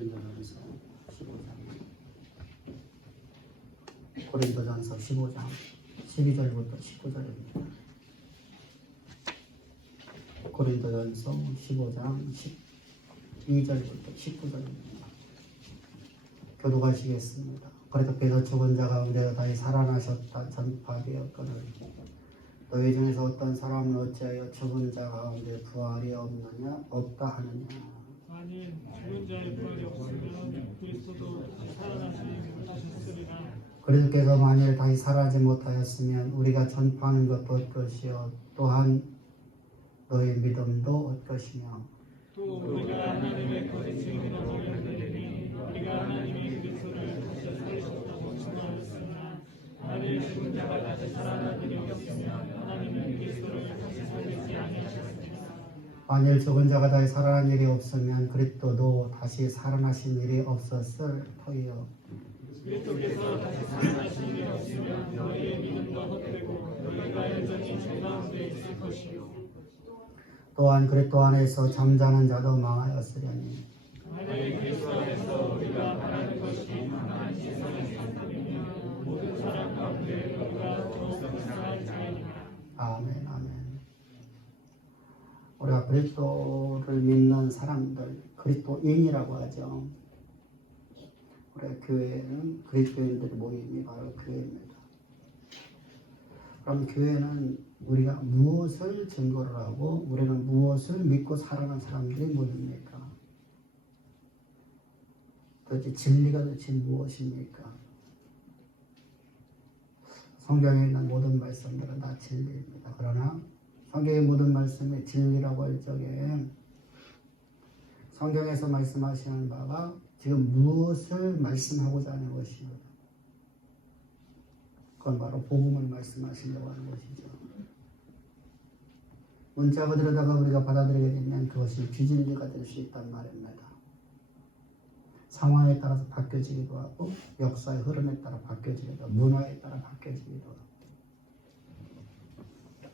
고린도전서 15장 고린도전서 15장 12절부터 19절입니다. 고린도전서 15장 12절부터 19절입니다. 교독하시겠습니다. 그래도 죽은 자 가운데 다시 살아나셨다 전파되었거늘 너희 중에서 어떤 사람은 어찌하여 죽은 자 가운데 부활이 없느냐 없다 하느냐. 아니 죽은 자의 부활이 없으면 그리스도도 살아나지 못하셨으리라. 그리스도께서 만일 다시 살아나지 못하였으면 우리가 전파하는 것도 어떠시요 또한 너희 믿음도 어떠시며 또 우리가 하나님의 거짓 증인을 보려느니 우리가 하나님의 그리스도를 다시 살리셨다고 증거하였으나 만일 죽은 자가 다시 살아난 일이 없으면 하나님의 그리스도를 다시 살리지 아니하셨으리라. 만일 죽은 자가 다시 살아난 일이 없으면 그리스도도 다시 살아나신 일이 없었을 터이요. 그리스도께서 다시 살아나신 일이 없으면 너희의 믿음도 헛되고 너희가 여전히 죄 가운데 있을 것이요. 또한 그리스도 안에서 잠자는 자도 망하였으려니 만일 그리스도 안에서 우리가 바라는 것이 하나님 세상의 상급이며 모든 사람 가운데 우리가 더욱 이상할 자이니라. 아멘 아멘. 우리가 그리스도를 믿는 사람들 그리스도인이라고 하죠. 우리 교회는 그리스도인들의 모임이 바로 교회입니다. 그럼 교회는 우리가 무엇을 증거를 하고 우리는 무엇을 믿고 살아가는 사람들이 모입니까? 도대체 진리가 도대체 무엇입니까? 성경에 있는 모든 말씀들은 다 진리입니다. 그러나 성경의 모든 말씀이 진리라고 할 적에 성경에서 말씀하시는 바가 지금 무엇을 말씀하고자 하는 것이요? 그건 바로 복음을 말씀하시려고 하는 것이죠. 문자 그대로다가 우리가 받아들이게 되면 그것이 비진리가 될 수 있단 말입니다. 상황에 따라서 바뀌어지기도 하고 역사의 흐름에 따라 바뀌어지기도 하고 문화에 따라 바뀌어지기도 하고.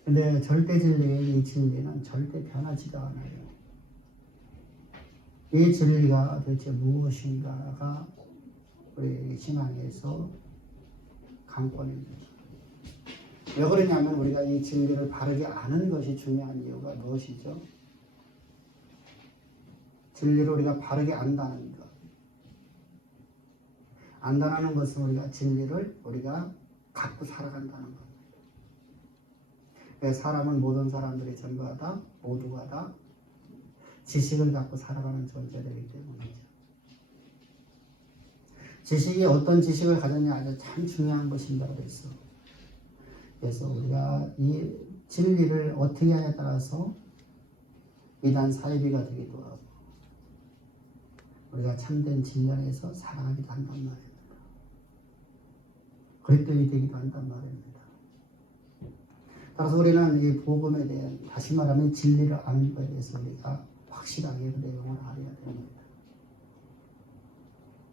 근데 절대 진리의 이 진리는 절대 변하지가 않아요. 이 진리가 도대체 무엇인가가 우리 신앙에서 관건입니다. 왜 그러냐면 우리가 이 진리를 바르게 아는 것이 중요한 이유가 무엇이죠? 진리를 우리가 바르게 안다는 것. 안다는 것은 우리가 진리를 우리가 갖고 살아간다는 겁니다. 사람은 모든 사람들이 전부 다 모두가 다 지식을 갖고 살아가는 존재들이기 때문이죠. 지식이 어떤 지식을 가졌냐가 참 중요한 것인가 그랬어. 그래서 우리가 이 진리를 어떻게 하냐에 따라서 이단 사이비가 되기도 하고 우리가 참된 진리 안에서 살아가기도 한단 말입니다. 그리스도인이 되기도 한단 말입니다. 따라서 우리는 이 복음에 대한 다시 말하면 진리를 아는 것에 대해서 우리가 확실하게 그 내용을 알아야 됩니다.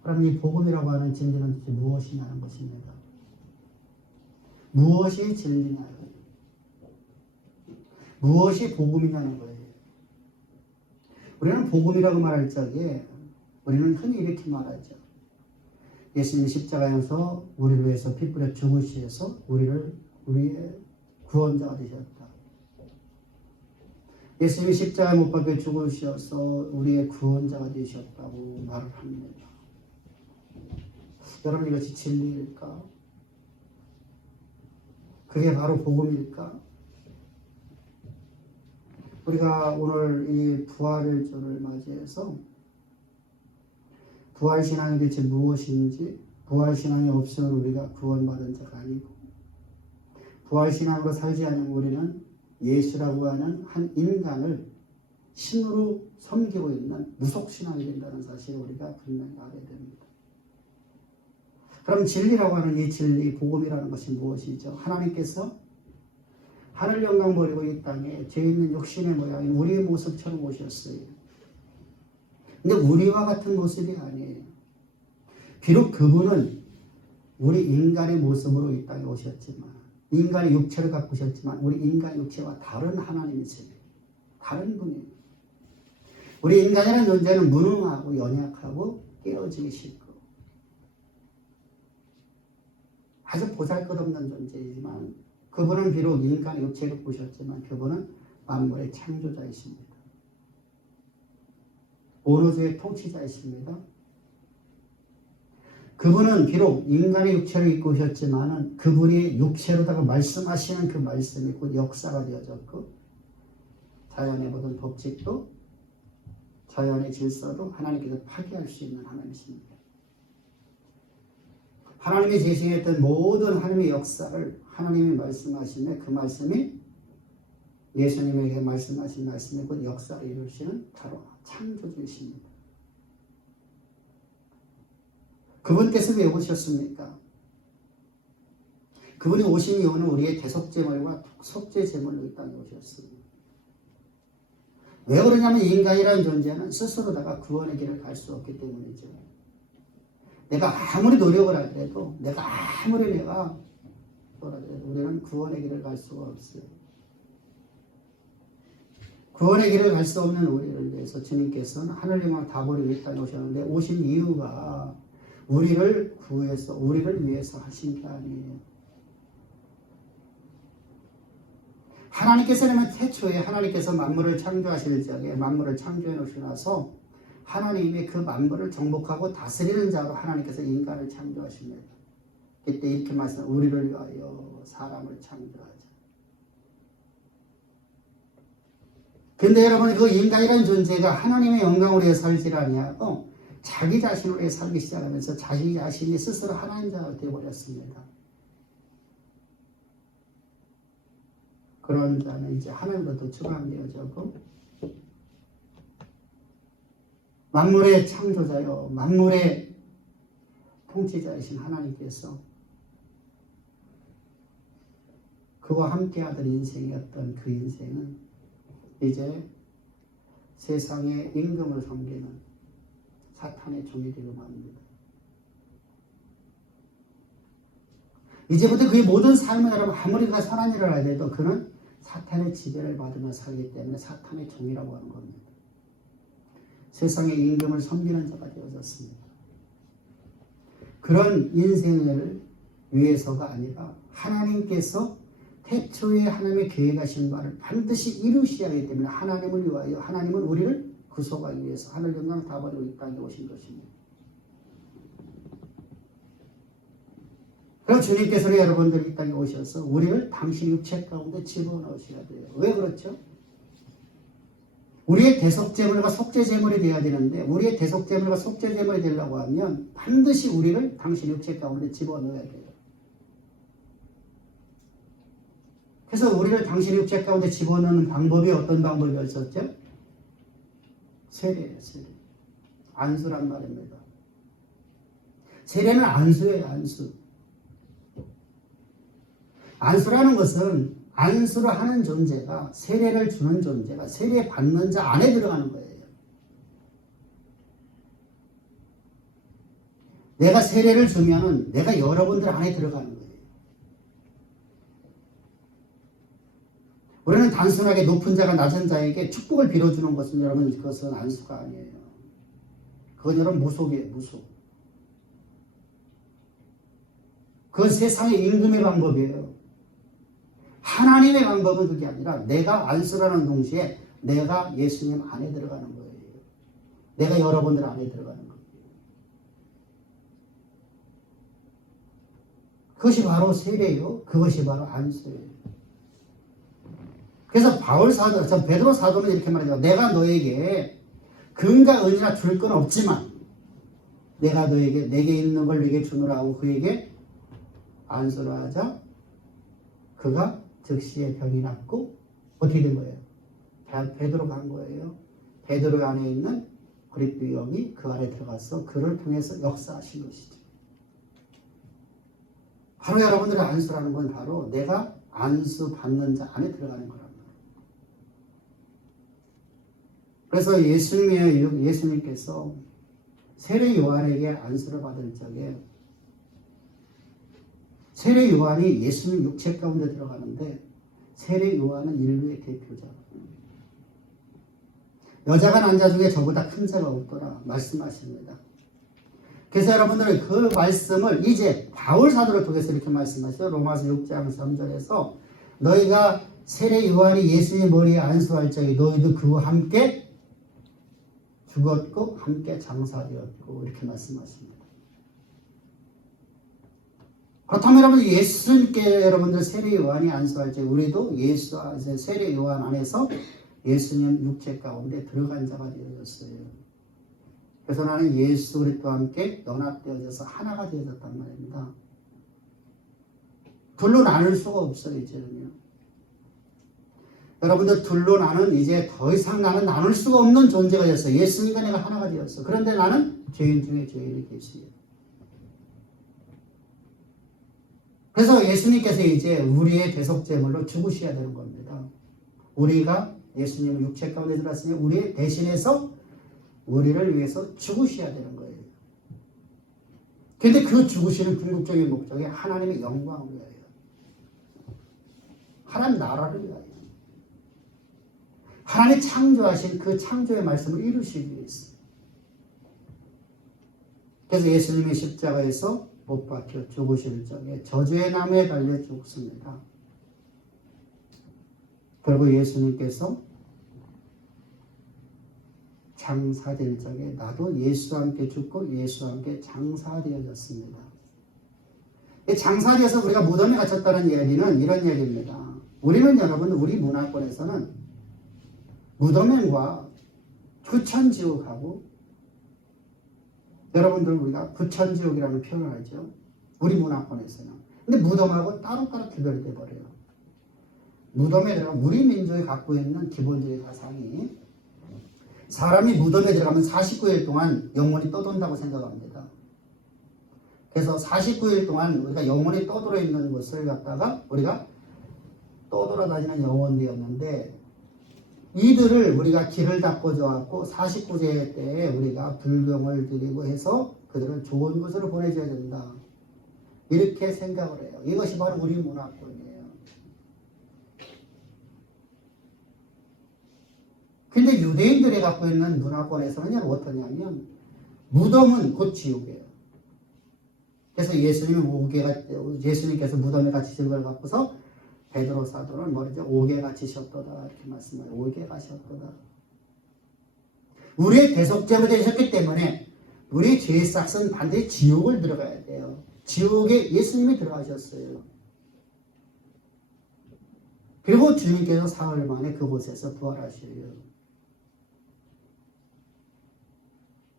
그럼 이 복음이라고 하는 진리는 도대체 무엇이냐는 것입니다. 무엇이 진리냐는 거예요. 무엇이 복음이냐는 거예요. 우리는 복음이라고 말할 적에 우리는 흔히 이렇게 말하죠. 예수님이 십자가에서 우리를 위해서 피 뿌려 죽으셔서 우리의 구원자가 되셨다. 예수님이 십자가에 못 박혀 죽으셔서 우리의 구원자가 되셨다고 말을 합니다. 여러분 이것이 진리일까? 그게 바로 복음일까? 우리가 오늘 이 부활절을 맞이해서 부활신앙이 대체 무엇인지 부활신앙이 없으면 우리가 구원받은 자가 아니고 부활신앙으로 살지 않으면 우리는 예수라고 하는 한 인간을 신으로 섬기고 있는 무속신앙이 된다는 사실을 우리가 분명히 알아야 됩니다. 그럼 진리라고 하는 이 진리, 복음이라는 것이 무엇이죠? 하나님께서 하늘 영광 버리고 이 땅에 죄 있는 육신의 모양인 우리의 모습처럼 오셨어요. 근데 우리와 같은 모습이 아니에요. 비록 그분은 우리 인간의 모습으로 이 땅에 오셨지만 인간의 육체를 갖고 오셨지만 우리 인간의 육체와 다른 하나님이세요. 다른 분이에요. 우리 인간이라는 존재는 무능하고 연약하고 깨어지기 싫고 아주 보잘것없는 존재이지만 그분은 비록 인간의 육체를 보셨지만 그분은 만물의 창조자이십니다. 온 우주의 통치자이십니다. 그분은 비록 인간의 육체를 입고 오셨지만 그분이 육체로다가 말씀하시는 그 말씀이 곧 역사가 되어졌고 자연의 모든 법칙도 자연의 질서도 하나님께서 파괴할 수 있는 하나님이십니다. 하나님이 제시했던 모든 하나님의 역사를 하나님이 말씀하시며 그 말씀이 예수님에게 말씀하신 말씀이 곧 역사를 이루시는 바로 창조주이십니다. 그분께서 왜 오셨습니까? 그분이 오신 이유는 우리의 대속제물과 속죄제물로 이 땅에 오셨습니다. 왜 그러냐면 인간이라는 존재는 스스로다가 구원의 길을 갈 수 없기 때문이죠. 내가 아무리 노력을 하더라도 내가 우리는 구원의 길을 갈 수가 없어요. 구원의 길을 갈 수 없는 우리를 위해서 주님께서는 하늘님을 다 버리고 이 땅에 오셨는데 오신 이유가 우리를 구해서 우리를 위해서 하신 게 아니에요. 하나님께서는 태초에 하나님께서 만물을 창조하실 적에 만물을 창조해 놓으시나서 하나님이 그 만물을 정복하고 다스리는 자로 하나님께서 인간을 창조하십니다. 그때 이렇게 말씀하세요. 우리를 위하여 사람을 창조하자. 근데 여러분 그 인간이라는 존재가 하나님의 영광을 위해 살지 아니하고 자기 자신을 위해 살기 시작하면서 자기 자신이 스스로 하나님 자가 되어버렸습니다. 그런 자는 이제 하나님부터 추방되어졌고 만물의 창조자요 만물의 통치자이신 하나님께서 그와 함께하던 인생이었던 그 인생은 이제 세상의 임금을 섬기는 사탄의 종이 되고 맙니다. 이제부터 그의 모든 삶을 여러분 아무리 그가 선한 일을 하더라도 그는 사탄의 지배를 받으며 살기 때문에 사탄의 종이라고 하는 겁니다. 세상의 임금을 섬기는 자가 되어졌습니다. 그런 인생을 위해서가 아니라 하나님께서 태초에 하나님의 계획하신 바를 반드시 이루셔야 하기 때문에 하나님을 위하여 하나님은 우리를 구속하기 위해서 하늘 영광을 다 버리고 이 땅에 오신 것입니다. 그럼 주님께서는 여러분들이 이 땅에 오셔서 우리를 당신 육체 가운데 집어넣으셔야 돼요. 왜 그렇죠? 우리의 대속제물과 속죄제물이 되어야 되는데 우리의 대속제물과 속죄제물이 되려고 하면 반드시 우리를 당신 육체 가운데 집어넣어야 돼요. 그래서 우리를 당신 육체 가운데 집어넣는 방법이 어떤 방법이었었죠? 세례예요. 세례. 안수란 말입니다. 세례는 안수예요. 안수. 안수라는 것은 안수를 하는 존재가 세례를 주는 존재가 세례 받는 자 안에 들어가는 거예요. 내가 세례를 주면은 내가 여러분들 안에 들어가는 거예요. 우리는 단순하게 높은 자가 낮은 자에게 축복을 빌어주는 것은 여러분 그것은 안수가 아니에요. 그건 여러분 무속이에요. 무속. 그건 세상의 임금의 방법이에요. 하나님의 방법은 그게 아니라 내가 안수라는 동시에 내가 예수님 안에 들어가는 거예요. 내가 여러분들 안에 들어가는 거예요. 그것이 바로 세례요. 그것이 바로 안수예요. 그래서 바울 사도, 전 베드로 사도는 이렇게 말해요. 내가 너에게 금과 은이나 줄 건 없지만 내가 너에게 내게 있는 걸 네게 주노라 하고 그에게 안수를 하자 그가 즉시에 병이 낫고 어떻게 된 거예요? 베드로 간 거예요. 베드로 안에 있는 그리스도 영이 그 안에 들어가서 그를 통해서 역사하신 것이죠. 바로 여러분들의 안수라는 건 바로 내가 안수 받는 자 안에 들어가는 거란 말이에요. 그래서 예수님께서 세례 요한에게 안수를 받을 적에 세례 요한이 예수님 육체 가운데 들어가는데 세례 요한은 인류의 대표자. 여자가 남자 중에 저보다 큰 자가 없더라 말씀하십니다. 그래서 여러분들은 그 말씀을 이제 바울 사도를 통해서 이렇게 말씀하시죠. 로마서 6장 3절에서 너희가 세례 요한이 예수님 머리에 안수할 적에 너희도 그와 함께 죽었고 함께 장사되었고 이렇게 말씀하십니다. 그렇다면 여러분 예수님께 여러분들 세례 요한이 안수할 적에 우리도 세례 요한 안에서 예수님 육체 가운데 들어간 자가 되어졌어요. 그래서 나는 예수 그리스도와 함께 연합되어져서 하나가 되어졌단 말입니다. 둘로 나눌 수가 없어요, 이제는요. 여러분들 둘로 나는 이제 더 이상 나는 나눌 수가 없는 존재가 되었어요. 예수님과 내가 하나가 되었어. 그런데 나는 죄인 중에 죄인이 계시요. 그래서 예수님께서 이제 우리의 대속제물로 죽으셔야 되는 겁니다. 우리가 예수님을 육체 가운데 들어왔으니 우리 대신해서 우리를 위해서 죽으셔야 되는 거예요. 그런데 그 죽으시는 궁극적인 목적이 하나님의 영광을 위하여, 하나님 나라를 위하여, 하나님이 창조하신 그 창조의 말씀을 이루시기 위해서. 그래서 예수님의 십자가에서 못 박혀 죽으실 적에 저주의 나무에 달려 죽습니다. 그리고 예수님께서 장사될 적에 나도 예수와 함께 죽고 예수와 함께 장사되어졌습니다. 장사되어서 우리가 무덤에 갇혔다는 이야기는 이런 이야기입니다. 우리는 여러분 우리 문화권에서는 무덤행과 부천지옥하고 여러분들 우리가 부천지옥이라는 표현을 하죠. 우리 문화권에서는. 근데 무덤하고 따로따로 구별돼 버려요. 무덤에 들어가 우리 민족이 갖고 있는 기본적인 사상이 사람이 무덤에 들어가면 49일 동안 영혼이 떠돈다고 생각합니다. 그래서 49일 동안 우리가 영혼이 떠돌아 있는 것을 갖다가 우리가 떠돌아다니는 영혼되었는데 이들을 우리가 길을 닦아줘 갖고 49제 때에 우리가 불경을 드리고 해서 그들을 좋은 곳으로 보내줘야 된다. 이렇게 생각을 해요. 이것이 바로 우리 문화권이에요. 근데 유대인들이 갖고 있는 문화권에서는 어떠냐면 무덤은 곧 지옥이에요. 그래서 예수님께서 무덤에 갇히신 걸 갖고서 베드로 사도는 뭐죠? 옥에 갇히셨도다 이렇게 말씀해요. 옥에 가셨도다. 우리의 대속제물이 되셨기 때문에 우리 죄의 싹은 반드시 지옥을 들어가야 돼요. 지옥에 예수님이 들어가셨어요. 그리고 주님께서 사흘 만에 그곳에서 부활하셔요.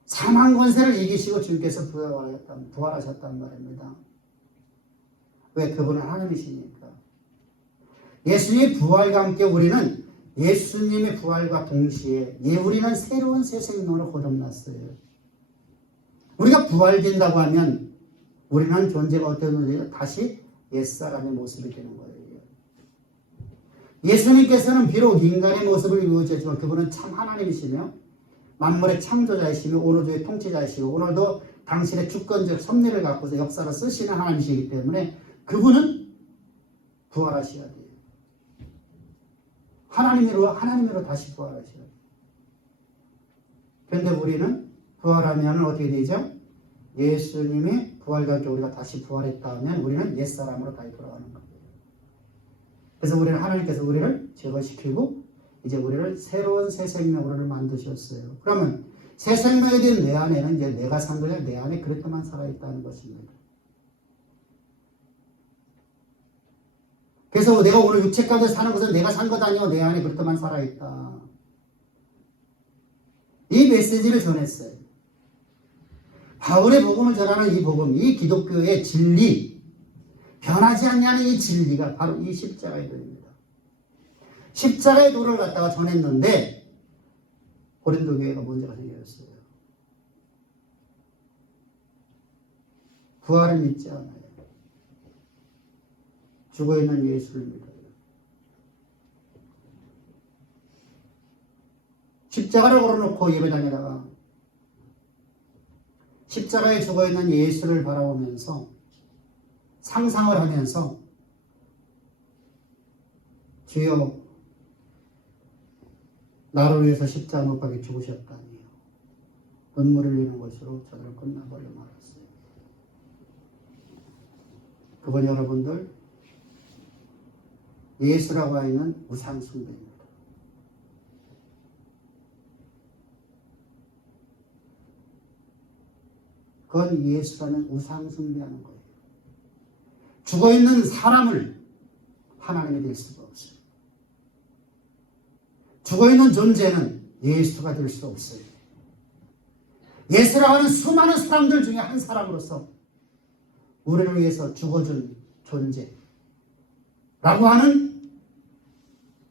사망 권세를 이기시고 주님께서 부활하셨단 말입니다. 왜? 그분은 하나님이시니까. 예수님의 부활과 함께 우리는 예수님의 부활과 동시에 우리는 새로운 새 생명으로 거듭났어요. 우리가 부활된다고 하면 우리는 존재가 어떤 존재가 다시 옛사람의 모습이 되는 거예요. 예수님께서는 비록 인간의 모습을 이루어졌지만 그분은 참 하나님이시며 만물의 창조자이시며 오늘의 통치자이시고 오늘도 당신의 주권적 섭리를 갖고서 역사를 쓰시는 하나님이시기 때문에 그분은 부활하셔야 돼요. 하나님으로 다시 부활하셔야 돼요. 그런데 우리는 부활하면 어떻게 되죠? 예수님이 부활과 함께 우리가 다시 부활했다 하면 우리는 옛사람으로 다시 돌아가는 거예요. 그래서 우리는 하나님께서 우리를 제거시키고 이제 우리를 새로운 새 생명으로 만드셨어요. 그러면 새 생명에 대한 내 안에는 이제 내가 산 거냐 내 안에 그리스도만 살아있다는 것입니다. 그래서 내가 오늘 육체 가운데 사는 것은 내가 산 것 아니요 내 안에 그리스도만 살아있다. 이 메시지를 전했어요. 바울의 복음을 전하는 이 복음, 이 기독교의 진리, 변하지 않냐는 이 진리가 바로 이 십자가의 도입니다. 십자가의 도를 갖다가 전했는데 고린도 교회가 문제가 생겼어요. 부활을 믿지 않아요. 죽어있는 예수를 믿어요. 십자가를 걸어놓고 예배당에다가 십자가에 죽어있는 예수를 바라보면서 상상을 하면서 주여 나를 위해서 십자가 못 박에 죽으셨다니요. 눈물을 흘리는 것으로 저들을 끝나버려 말았어요. 그건 여러분들 예수라고 하는 우상숭배입니다. 그건 예수라는 우상숭배하는 거예요. 죽어있는 사람을 하나님이 될 수가 없어요. 죽어있는 존재는 예수가 될 수 없어요. 예수라고 하는 수많은 사람들 중에 한 사람으로서 우리를 위해서 죽어준 존재라고 하는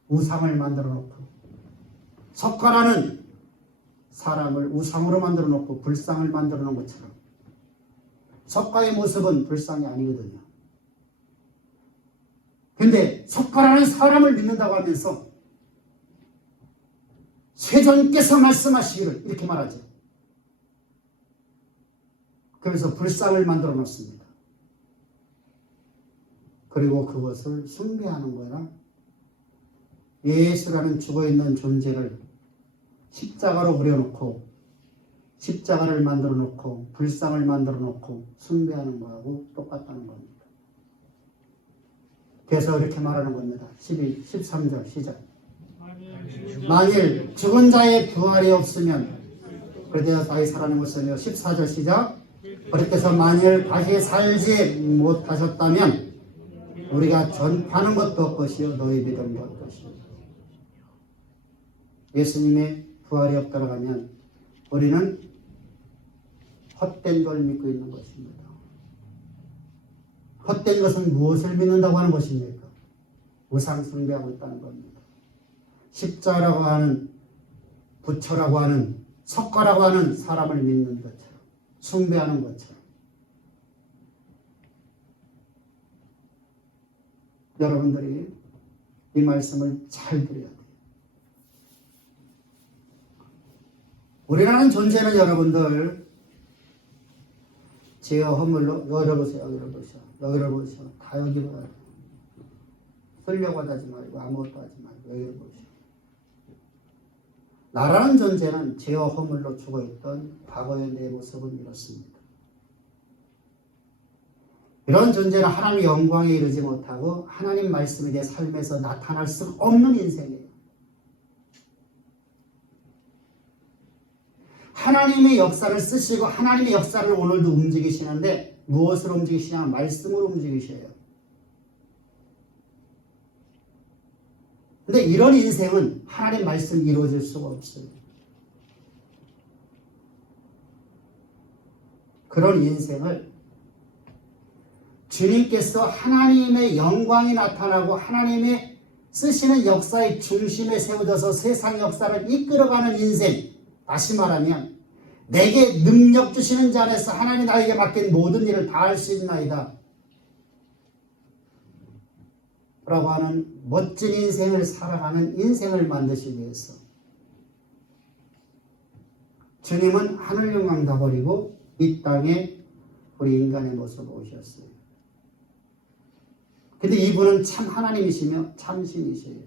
우상을 만들어 놓고, 석가라는 사람을 우상으로 만들어 놓고 불상을 만들어 놓은 것처럼 석가의 모습은 불상이 아니거든요. 근데 석가라는 사람을 믿는다고 하면서 세존께서 말씀하시기를 이렇게 말하죠. 그래서 불상을 만들어 놓습니다. 그리고 그것을 숭배하는 거야. 예수라는 죽어있는 존재를 십자가로 그려놓고 십자가를 만들어 놓고 불상을 만들어 놓고 숭배하는 거하고 똑같다는 겁니다. 그래서 이렇게 말하는 겁니다. 13절 시작. 만일 죽은 자의 부활이 없으면 그래서 다시 살아나는 것이며 14절 시작. 그렇게서 만일 다시 살지 못하셨다면 우리가 전파하는 것도 없것이요 너희 믿음도 없것이요. 예수님의 부활이 없다고 하면 우리는 헛된 걸 믿고 있는 것입니다. 헛된 것은 무엇을 믿는다고 하는 것입니까? 우상 숭배하고 있다는 겁니다. 십자라고 하는 부처라고 하는 석가라고 하는 사람을 믿는 것처럼 숭배하는 것처럼 여러분들이 이 말씀을 잘 들어야 돼요. 우리라는 존재는 여러분들 죄와 허물로 여기를 보세요. 여기를 보세요. 여기를 보세요. 다 여기로 가요. 쓰려고 하지 말고 아무것도 하지 말고 여기를 보세요. 나라는 존재는 죄와 허물로 죽어있던 과거의 내 모습은 이렇습니다. 이런 존재는 하나님의 영광에 이르지 못하고 하나님 말씀이 내 삶에서 나타날 수 없는 인생이에요. 하나님의 역사를 쓰시고 하나님의 역사를 오늘도 움직이시는데 무엇으로 움직이시냐? 말씀으로 움직이셔요. 근데 이런 인생은 하나님 말씀이 이루어질 수가 없어요. 그런 인생을 주님께서 하나님의 영광이 나타나고 하나님의 쓰시는 역사의 중심에 세워져서 세상 역사를 이끌어가는 인생, 다시 말하면 내게 능력 주시는 자 안에서 하나님이 나에게 맡긴 모든 일을 다 할 수 있나이다 라고 하는 멋진 인생을 살아가는 인생을 만드시기 위해서 주님은 하늘 영광 다 버리고 이 땅에 우리 인간의 모습으로 오셨어요. 근데 이분은 참 하나님이시며 참신이세요.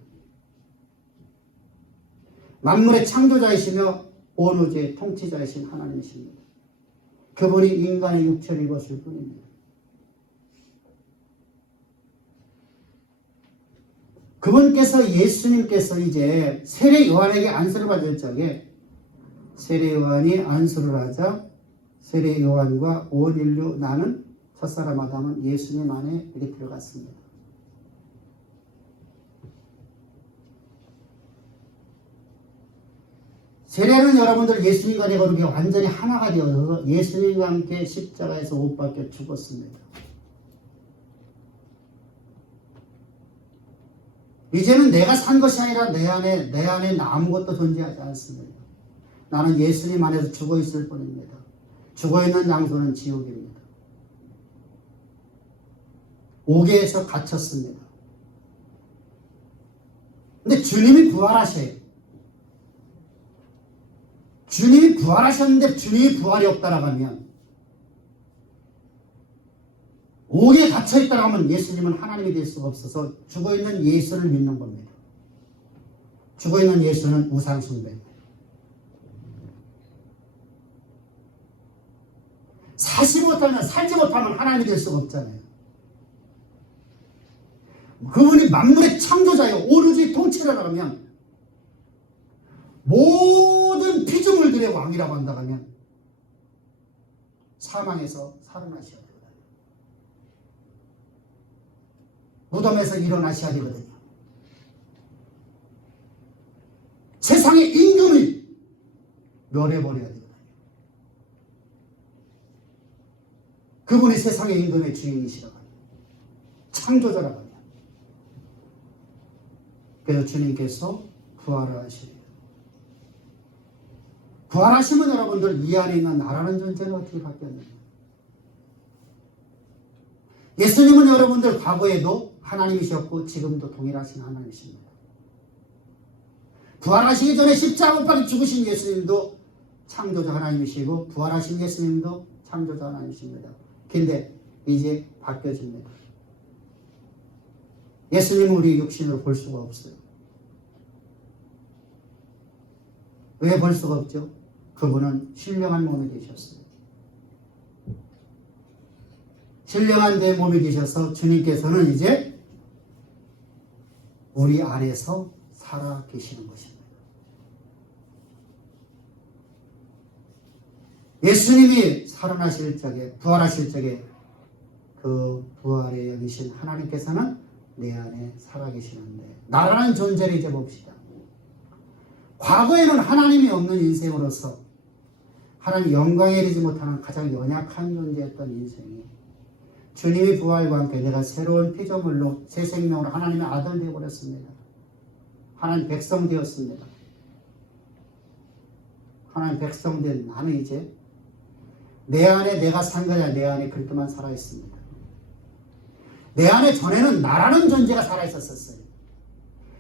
만물의 창조자이시며 온 우주의 통치자이신 하나님이십니다. 그분이 인간의 육체를 입었을 뿐입니다. 그분께서 예수님께서 이제 세례 요한에게 안수를 받을 적에 세례 요한이 안수를 하자 세례 요한과 온 인류 나는 첫사람 아담은 예수님 안에 이렇게 들어갔습니다. 세례는 여러분들 예수님과 내 거룩이 완전히 하나가 되어서 예수님과 함께 십자가에서 못 박혀 죽었습니다. 이제는 내가 산 것이 아니라 내 안에 아무것도 존재하지 않습니다. 나는 예수님 안에서 죽어 있을 뿐입니다. 죽어 있는 장소는 지옥입니다. 옥에서 갇혔습니다. 근데 주님이 부활하셔요. 주님이 부활하셨는데 주님이 부활이 없다라고 하면 옥에 갇혀있다라고 하면 예수님은 하나님이 될 수가 없어서 죽어있는 예수를 믿는 겁니다. 죽어있는 예수는 우상숭배입니다. 살지 못하면 하나님이 될 수가 없잖아요. 그분이 만물의 창조자요 오로지 통치를 하면 모든 피조물들의 왕이라고 한다면 사망에서 살아나셔야 되거든요. 무덤에서 일어나셔야 되거든요. 세상의 임금을 멸해버려야 되거든요. 그분이 세상의 임금의 주인이시라고 합니다. 창조자라고 합니다. 그래서 주님께서 부활하시래요. 부활하시면 여러분들 이 안에 있는 나라는 존재는 어떻게 바뀌었느냐. 예수님은 여러분들 과거에도 하나님이셨고 지금도 동일하신 하나님이십니다. 부활하시기 전에 십자가 못 박혀 죽으신 예수님도 창조자 하나님이시고 부활하신 예수님도 창조자 하나님이십니다. 근데 이제 바뀌어집니다. 예수님은 우리 육신으로 볼 수가 없어요. 왜 볼 수가 없죠? 그분은 신령한 몸이 되셨어요. 신령한 내 몸이 되셔서 주님께서는 이제 우리 안에서 살아 계시는 것입니다. 예수님이 살아나실 적에, 부활하실 적에 그 부활의 영이신 하나님께서는 내 안에 살아계시는데 나라는 존재를 이제 봅시다. 과거에는 하나님이 없는 인생으로서 하나님 영광에 이르지 못하는 가장 연약한 존재였던 인생이 주님이 부활과 함께 내가 새로운 피조물로 새 생명으로 하나님의 아들 되어버렸습니다. 하나님 백성 되었습니다. 하나님 백성 된 나는 이제 내 안에 내가 산 거냐 내 안에 그리스도만 살아있습니다. 내 안에 전에는 나라는 존재가 살아있었어요.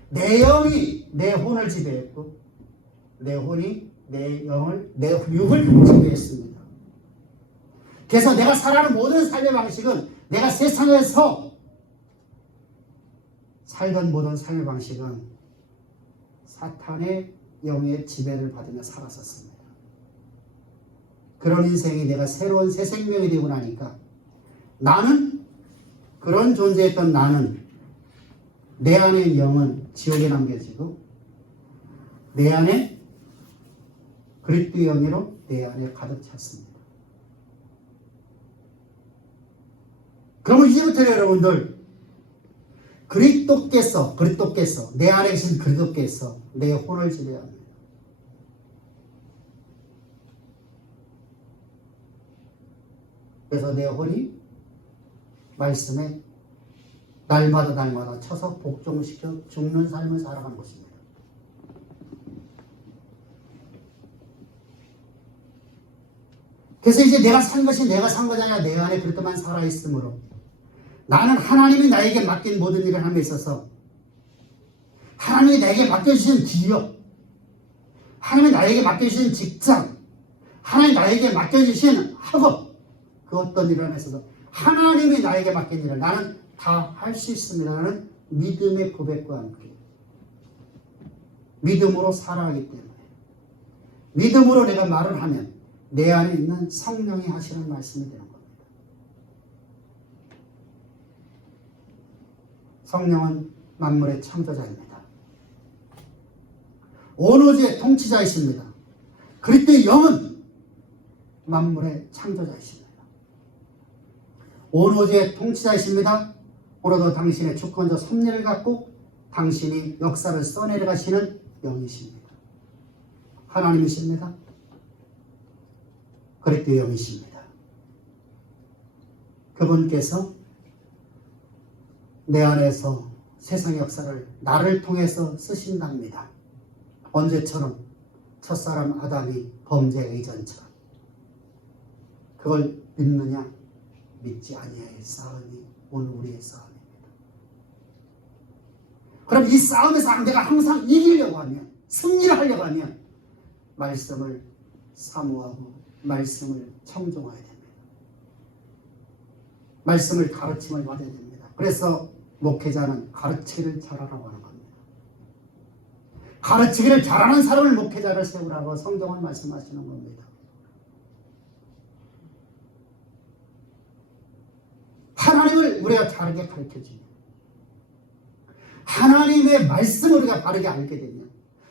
내 영이 내 혼을 지배했고 내 혼이 내 영을 내 육을 지배했습니다. 그래서 내가 살아가는 모든 삶의 방식은 내가 세상에서 살던 모든 삶의 방식은 사탄의 영의 지배를 받으며 살았었습니다. 그런 인생이 내가 새로운 새 생명이 되고 나니까 나는 그런 존재였던 나는 내 안의 영은 지옥에 남겨지고 내 안에 그리스도의 영으로 내 안에 가득 찼습니다. 그러면 이제부터 여러분들 그리스도께서 내 안에 계신 그리스도께서 내 혼을 지배해야 합니다. 그래서 내 혼이 말씀에 날마다 쳐서 복종시켜 죽는 삶을 살아가는 것입니다. 그래서 이제 내가 산 것이 내가 산 것이 아니라 내 안에 그리스도만 살아있으므로 나는 하나님이 나에게 맡긴 모든 일을 함에 있어서 하나님이 나에게 맡겨주신 기업, 하나님이 나에게 맡겨주신 직장, 하나님이 나에게 맡겨주신 학업, 그 어떤 일을 함에 있어서 하나님이 나에게 맡긴 일을 나는 다 할 수 있습니다라는 믿음의 고백과 함께 믿음으로 살아가기 때문에 믿음으로 내가 말을 하면 내 안에 있는 성령이 하시는 말씀이 되는 겁니다. 성령은 만물의 창조자입니다. 오로지의 통치자이십니다. 그리스도의 영은 만물의 창조자이십니다. 오로지의 통치자이십니다. 오로도 당신의 주권적 섭리를 갖고 당신이 역사를 써내려가시는 영이십니다. 하나님이십니다. 그리스도의 영이십니다. 그분께서 내 안에서 세상의 역사를 나를 통해서 쓰신답니다. 언제처럼 첫사람 아담이 범죄 이전처럼. 그걸 믿느냐 믿지 아니하의 싸움이 오늘 우리의 싸움입니다. 그럼 이 싸움에서 내가 항상 이기려고 하면 승리를 하려고 하면 말씀을 사모하고 말씀을 청종해야 됩니다. 말씀을 가르침을 받아야 됩니다. 그래서 목회자는 가르치를 잘하라고 하는 겁니다. 가르치기를 잘하는 사람을 목회자를 세우라고 성경은 말씀하시는 겁니다. 하나님을 우리가 다르게 가르쳐주면, 하나님의 말씀을 우리가 바르게 알게 되면,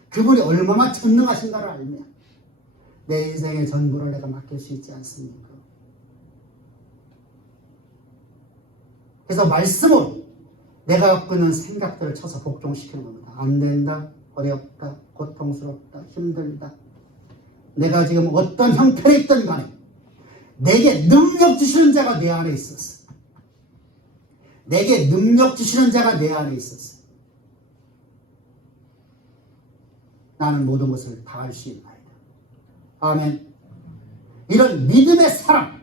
그분이 얼마나 전능하신가를 알면 내 인생의 전부를 내가 맡길 수 있지 않습니까? 그래서 말씀으로 내가 갖고 있는 생각들을 쳐서 복종시키는 겁니다. 안 된다, 어렵다, 고통스럽다, 힘들다. 내가 지금 어떤 형편에 있든 간에 내게 능력 주시는 자가 내 안에 있었어. 내게 능력 주시는 자가 내 안에 있었어. 나는 모든 것을 다 할 수 있나이다. 아멘. 이런 믿음의 사람,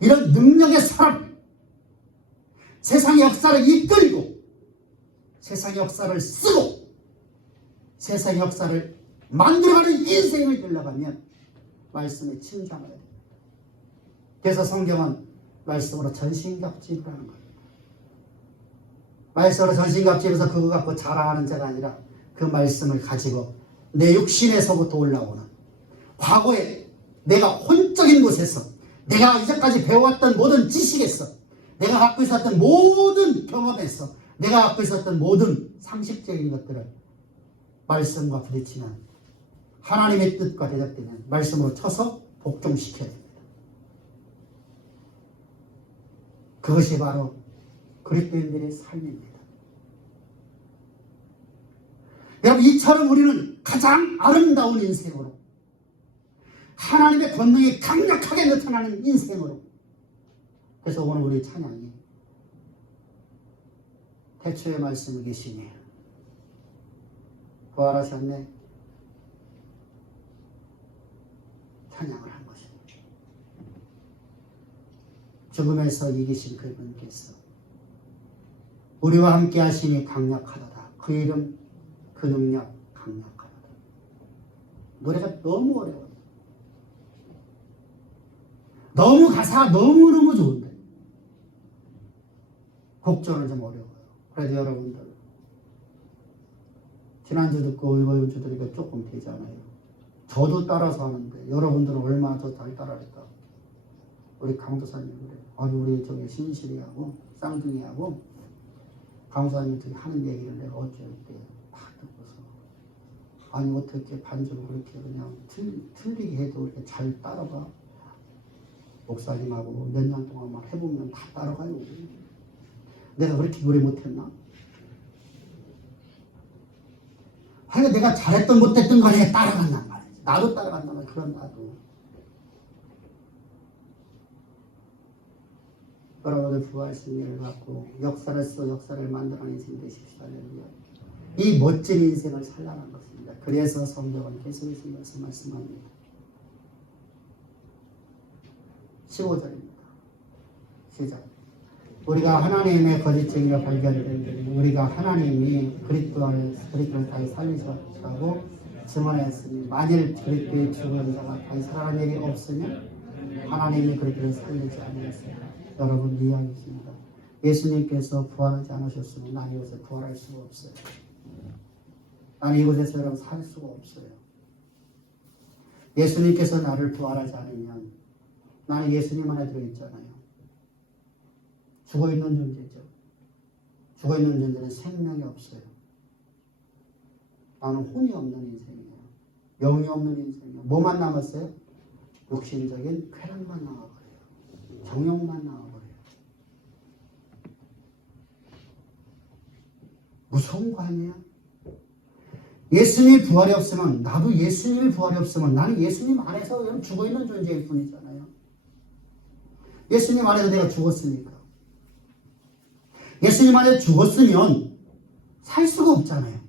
이런 능력의 사람, 세상의 역사를 이끌고 세상의 역사를 쓰고 세상의 역사를 만들어가는 인생을 들려가면 말씀에 침잠해야 됩니다. 그래서 성경은 말씀으로 전신갑주를 하는 거예요. 말씀으로 전신갑주에서 그거 갖고 자랑하는 자가 아니라 그 말씀을 가지고 내 육신에서부터 올라오는 과거에 내가 혼적인 곳에서 내가 이제까지 배워왔던 모든 지식에서 내가 갖고 있었던 모든 경험에서 내가 갖고 있었던 모든 상식적인 것들을 말씀과 부딪히면 하나님의 뜻과 대적되면 말씀으로 쳐서 복종시켜야 됩니다. 그것이 바로 그리스도인들의 삶입니다. 여러분, 이처럼 우리는 가장 아름다운 인생으로 하나님의 권능이 강력하게 나타나는 인생으로, 그래서 오늘 우리 찬양이 태초의 말씀을 계시니 부활하셨네 찬양을 한 것입니다. 죽음에서 이기신 그분께서 우리와 함께 하시니 강력하도다. 그 이름 그 능력 강력하도다. 노래가 너무 어려워요. 너무 가사가 너무너무 좋은데 곡조는 좀 어려워요. 그래도 여러분들 지난주 듣고 이번 주 들으니까 조금 되잖아요. 저도 따라서 하는데 여러분들은 얼마나 더 잘 따라할까. 우리 강도사님 그래요. 아니 우리 저기 신실이하고 쌍둥이하고 강도사님이 하는 얘기를 내가 어쩔 때 팍 듣고서 아니 어떻게 반주를 그렇게 그냥 틀리게 해도 이렇게 잘 따라가. 목사님하고 몇 년 동안만 해보면 다 따라가요. 내가 그렇게 노래 못했나? 하여간 내가 잘했던 못했던 간에 따라간단 말이지. 나도 따라간단 말이야. 그런 나도. 여러분들 부활 승리를 갖고 역사를 써 역사를 만들어낸 인생 되십시오. 할렐루야. 이 멋진 인생을 살라는 것입니다. 그래서 성경은 계속해서 말씀합니다. 15절입니다. 시작. 우리가 하나님의 거짓증이라 발견된 때 우리가 하나님이 그리스도를 다시 살리셨다고 증언했으니 만일 그리스도의 죽은 자가 다시 살아난 일이 없으면 하나님이 그리스도를 살리지 않으셨습니다. 여러분 이해하겠습니다. 예수님께서 부활하지 않으셨으면 난 이곳에 부활할 수가 없어요. 난 이곳에서 여러분 살 수가 없어요. 예수님께서 나를 부활하지 않으면 나는 예수님 안에 들어있잖아요. 죽어있는 존재죠. 죽어있는 존재는 생명이 없어요. 나는 혼이 없는 인생이에요. 영이 없는 인생이에요. 뭐만 남았어요? 육신적인 쾌락만 남아버려요. 정욕만 남아버려요. 무서운 거 아니에요? 예수님의 부활이 없으면 나도 예수님의 부활이 없으면 나는 예수님 안에서 그냥 죽어있는 존재일 뿐이잖아요. 예수님 안에서 내가 죽었으니까. 예수님 안에 죽었으면 살 수가 없잖아요.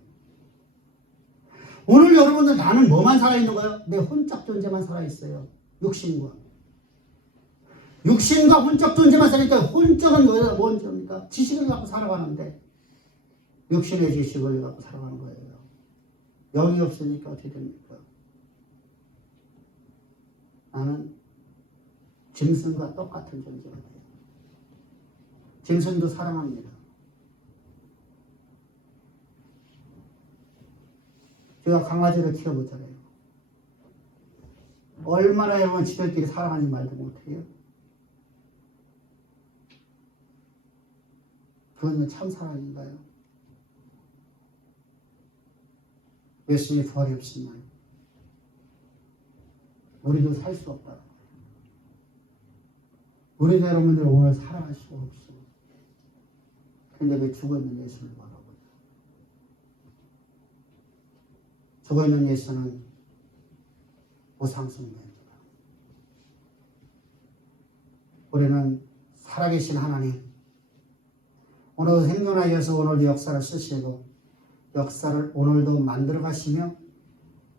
오늘 여러분들 나는 뭐만 살아있는 거예요? 내 혼적 존재만 살아있어요. 육신과. 육신과 혼적 존재만 살아있으니까 혼적은 뭔지입니까? 지식을 갖고 살아가는데 육신의 지식을 갖고 살아가는 거예요. 영이 없으니까 어떻게 됩니까? 나는 짐승과 똑같은 존재가 돼요. 짐승도 사랑합니다. 우리가 강아지를 키워보잖아요. 얼마나 여러분 지들끼리 사랑하는 말도 못해요. 그건 참 사랑인가요? 예수님이 부활이 없으면 우리도 살 수 없다. 우리도 여러분들 오늘 살아갈 수가 없어. 근데 왜 죽어있는 예수를 바라보냐? 죽어있는 예수는 무상승자입니다. 우리는 살아계신 하나님, 오늘도 생존하여서 오늘도 역사를 쓰시고 역사를 오늘도 만들어 가시며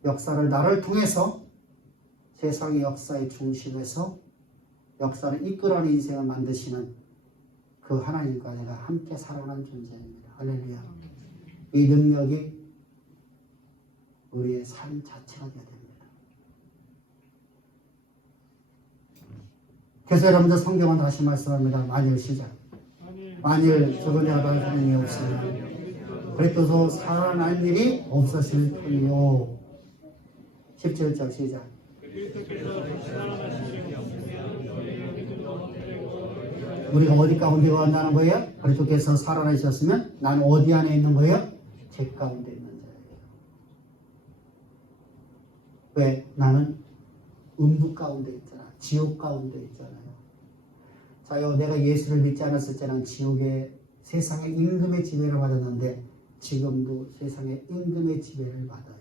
역사를 나를 통해서 세상의 역사의 중심에서 역사를 이끌어가는 인생을 만드시는 그 하나님과 내가 함께 살아가는 존재입니다. 할렐루야. 이 능력이 우리의 삶 자체가 되어야 됩니다. 그래서 여러분들 성경은 다시 말씀합니다. 만일 시작. 만일 저번에 아담 하나님이 없으면 그리스도 살아날 일이 없으실 터이요. 17절 시작. 우리가 어디 가운데 간다는 거예요? 그리스도께서 살아나셨으면 나는 어디 안에 있는 거예요? 제 가운데 있는 자예요. 왜? 나는 음부 가운데 있잖아. 지옥 가운데 있잖아요. 자요, 내가 예수를 믿지 않았을 때는 지옥의 세상의 임금의 지배를 받았는데 지금도 세상의 임금의 지배를 받아요.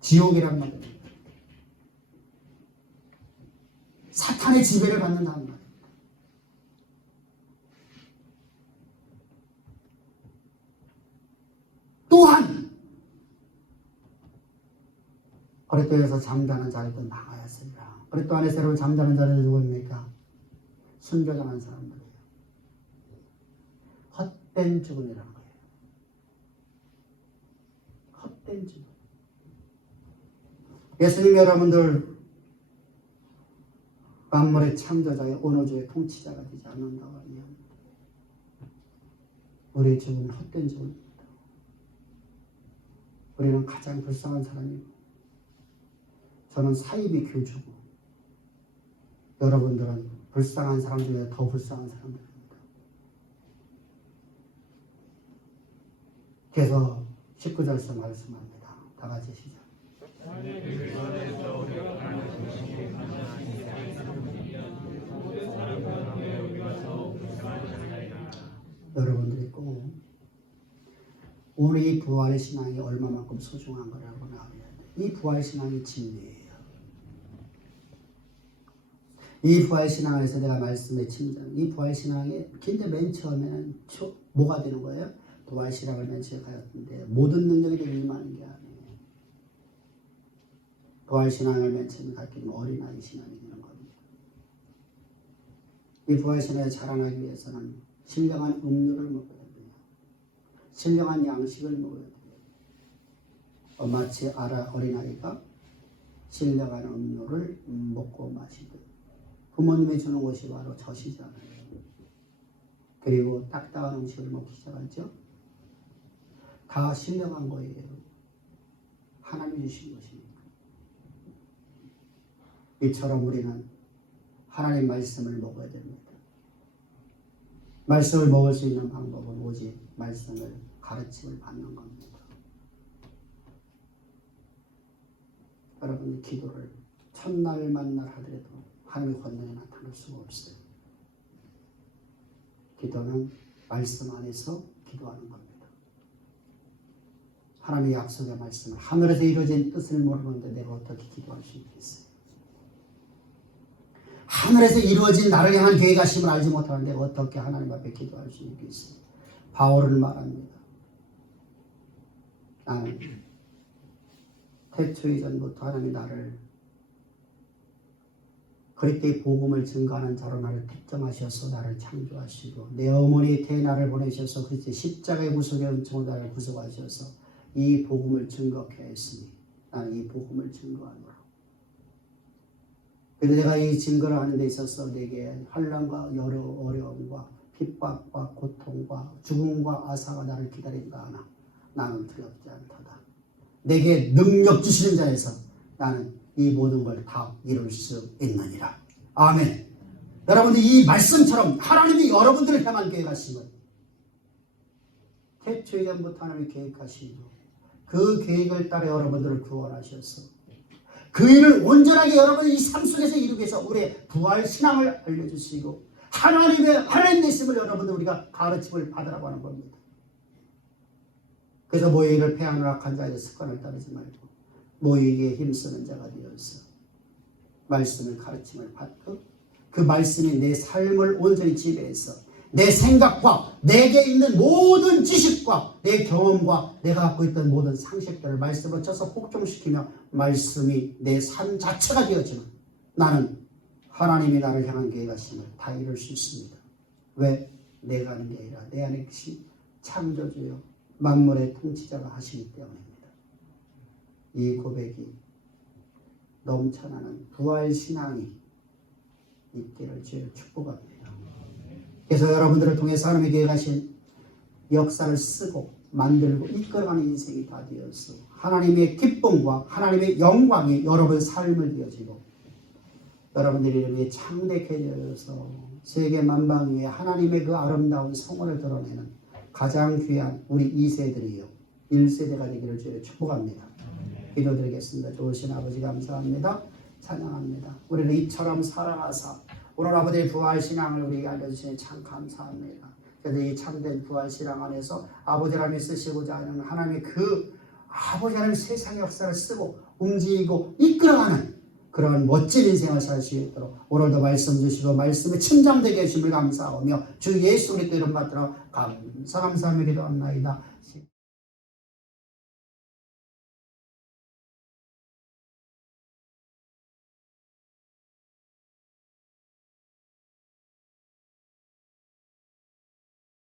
지옥이란 말입니다. 사탄의 지배를 받는다는 말입니다. 또한 그리스도에서 잠자는 자들도 나가야으리라. 그리스도 안에 새로운 잠자는 자들은 누구입니까? 순교당한 사람들이에요. 헛된 죽음이라는 거예요. 헛된 죽음. 예수님 여러분들 만물의 창조자의 언어주의 통치자가 되지 않는다고 하면 우리의 죽음은 헛된 죽음입니다. 우리는 가장 불쌍한 사람이고 저는 사이비 교주고 여러분들은 불쌍한 사람 중에 더 불쌍한 사람들입니다. 그래서 19절에서 말씀합니다. 다 같이 시작. 여러분들이 꼭 오늘 이 부활의 신앙이 얼마만큼 소중한 거라고 알아야 돼요. 이 부활 신앙이 진리예요. 이 부활 신앙 안에서 내가 말씀의 침전, 이 부활 신앙이 근데 맨 처음에는 뭐가 되는 거예요? 부활 신앙을 맨 처음에 가졌는데 모든 능력이 되게 임하는 게 아니에요. 부활 신앙을 맨 처음에 갖기는 어린아이 신앙이 되는 겁니다. 이 부활 신앙에 자라나기 위해서는 신령한 음료를 먹어야 돼요. 신령한 양식을 먹어야 돼요. 마치 어린아이가 신령한 음료를 먹고 마시듯 부모님이 주는 것이 바로 젖이잖아요. 그리고 딱딱한 음식을 먹기 시작하죠. 다 신령한 거예요. 하나님이 주신 것입니다. 이처럼 우리는 하나님 말씀을 먹어야 됩니다. 말씀을 먹을 수 있는 방법은 오직 말씀을 가르침을 받는 겁니다. 여러분 기도를 첫날 만날 하더라도 하나님의 권능이 나타날 수가 없어요. 기도는 말씀 안에서 기도하는 겁니다. 하나님의 약속의 말씀을 하늘에서 이루어진 뜻을 모르는데 내가 어떻게 기도할 수 있겠어요? 하늘에서 이루어진 나를 향한 계획하심을 알지 못하는 내가 어떻게 하나님 앞에 기도할 수 있겠어요? 바울은 말합니다. 나는 태초 이전부터 하나님이 나를 그리스도의 복음을 증거하는 자로 나를 택정하셔서 나를 창조하시고 내 어머니 태에 나를 보내셔서 그리스도의 십자가의 구속의 은총으로 나를 구속하셔서 이 복음을 증거케 했으니 나는 이 복음을 증거하노라. 그래서 내가 이 증거를 하는 데 있어서 내게 환난과 여러 어려움과 핍박과 고통과 죽음과 아사가 나를 기다린다 하나 나는 두렵지 않도다. 내게 능력 주시는 자에서 나는 이 모든 걸 다 이룰 수 있느니라. 아멘. 여러분들 이 말씀처럼 하나님이 여러분들을 향한 계획하심을 태초 이전부터 하나님이 계획하시고 그 계획을 따라 여러분들을 구원하셔서 그 일을 온전하게 여러분의 이 삶 속에서 이루기 위해서 우리의 부활 신앙을 알려주시고 하나님 되심을 여러분들 우리가 가르침을 받으라고 하는 겁니다. 그래서 모이를 패하는 악한 자의 습관을 따르지 말고 모이에게 힘쓰는 자가 되어서 말씀을 가르침을 받고 그 말씀이 내 삶을 온전히 지배해서 내 생각과 내게 있는 모든 지식과 내 경험과 내가 갖고 있던 모든 상식들을 말씀을 쳐서 복종시키며 말씀이 내 삶 자체가 되어지는 나는 하나님이 나를 향한 계획하심을 다 이룰 수 있습니다. 왜? 내가 하는 게 아니라 내 안에 계신 창조주요 만물의 통치자가 하시기 때문입니다. 이 고백이 넘쳐나는 부활신앙이 있기를 주의 축복합니다. 그래서 여러분들을 통해서 하나님이 계획하신 역사를 쓰고 만들고 이끌어가는 인생이 다 되어서 하나님의 기쁨과 하나님의 영광이 여러분 삶을 되어지고 여러분들의 이름이 창대해져서 세계 만방 위에 하나님의 그 아름다운 성원을 드러내는 가장 귀한 우리 2세들이요 1세대가 되기를 주의 축복합니다. 기도드리겠습니다. 좋으신 아버지 감사합니다. 찬양합니다. 우리를 이처럼 사랑하사 오늘 아버지의 부활신앙을 우리에게 알려주시니 참 감사합니다. 그래서 이 참된 부활신앙 안에서 아버지 하나님이 쓰시고자 하는 하나님의 그 아버지 하나님 세상의 역사를 쓰고 움직이고 이끌어가는 그런 멋진 인생을 살 수 있도록 오늘도 말씀 주시고 말씀에 침잠되게 해주심을 감사하며 주 예수 그리스도 이름 받들어 감사하며 기도합나이다.